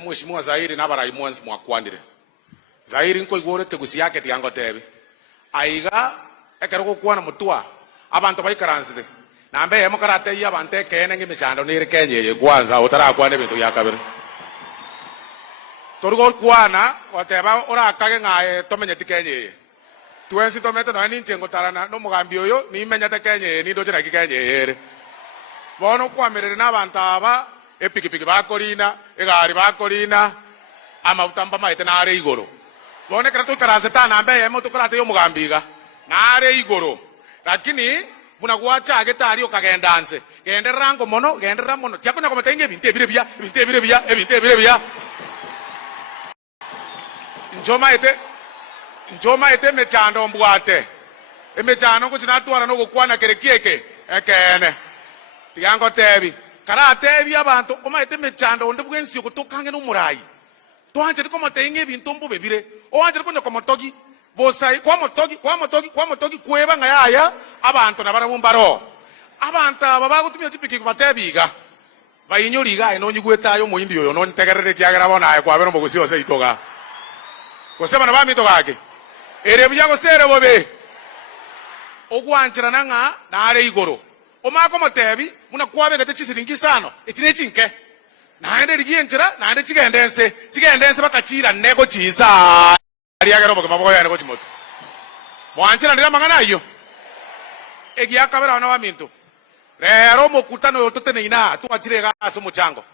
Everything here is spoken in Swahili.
Mheshimiwa Zairi nabarai mwanzi mwakwandire. Zairi nko igore kegusi yake tiango tebi. Aiga ekeroko kwana mutwa abantu bayikaranzide. Nambe yemo karate ya bante kene ngimechando nire kenye kwanza utara kwane bintu yakabere. Torugo kwana oteba ora kage ngae tomenye tikenye. Tuensi tomete no ni nchengo tarana no mugambi oyo ni menya tekenye ni doje na kikenye ere. Bono kwamerere n'abantu aba epikipiki bakolina egari bakolina amavuta maite nare igoro bonekera tukaraze tana mbe yemo tukarate yo mugambiga nare igoro lakini buna kuacha agetari okagendanse genderera ngo mono genderera mono tyakonya kometenge ebinte ebire bya njoma ete mechando mbwate emechano kuchinatwara no gukwana kerekieke ekene tigango tebi karatebi abantu omaite mechando onde bwensi okutokange no murai twanje ko tenge ebintu mbu bebire owanje ko nyoko motogi bosai kwa motogi kweba ngaya abantu nabara mumbaro abantu aba bagutumya chipiki batebiga bayinyoriga eno nyigwetayo muindi oyo no ntegerere kyagera bona kwa bero mugusi ose itoga koseba nabami togake ere byago sere bobe ogwanjira nanga nare igoro omako motebi muna kwabe gate chisiringi sano ekine chinke naende rigienjira naende chigendense bakachira nego chisa ali yagero maboko yana ko chimoto mwanjira ndira mangana iyo egi yakabera wana wa mintu rero mokutano yototene ina tuachire gaso muchango